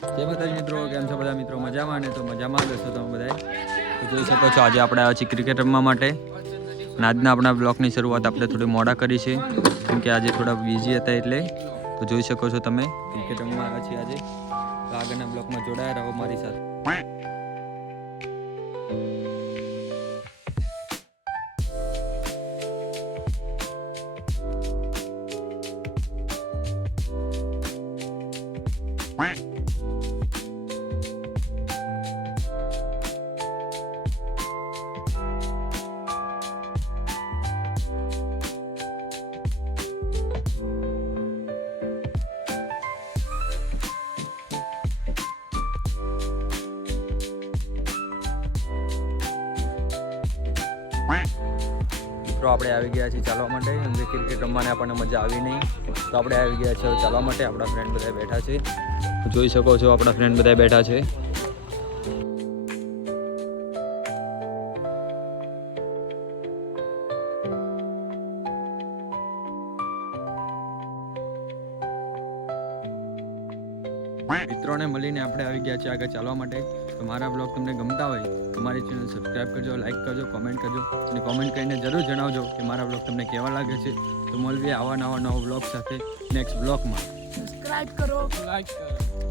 જય માતાજી મિત્રો, કેમ છો બધા મિત્રો? મજામાં ને? તો મજામાં જ હશો તમે બધા. તો જોઈ શકો છો આજે આપણે આવ્યા છીએ ક્રિકેટ રમવા માટે. અને આજના આપણા બ્લોગની શરૂઆત આપણે થોડી મોડા કરી છે કેમ કે આજે થોડા બિઝી હતા એટલે. તો જોઈ શકો છો તમે ક્રિકેટ રમવા આવ્યા છીએ આજે. તો આગળના બ્લોગમાં જોડાયા રહો મારી સાથે. મિત્રો આપણે આવી ગયા છીએ ચાલવા માટે. અને ક્રિકેટ રમવાની આપણને મજા આવી નહીં તો આપણે આવી ગયા છીએ ચાલવા માટે. આપણા ફ્રેન્ડ બધા બેઠા છે, જોઈ શકો છો આપણા ફ્રેન્ડ બધા બેઠા છે. મિત્રોને મળીને આપણે આવી ગયા છીએ આગળ ચાલવા માટે. તો મારા બ્લોગ તમને ગમતા હોય તો મારી ચેનલ સબસ્ક્રાઈબ કરજો, લાઈક કરજો, કોમેન્ટ કરજો અને કોમેન્ટ કરીને જરૂર જણાવજો કે મારા બ્લોગ તમને કેવા લાગે છે. તો મળીએ આવા નવા બ્લોગ સાથે નેક્સ્ટ બ્લોગમાં. સબસ્ક્રાઇબ કરો, લાઈક કરો.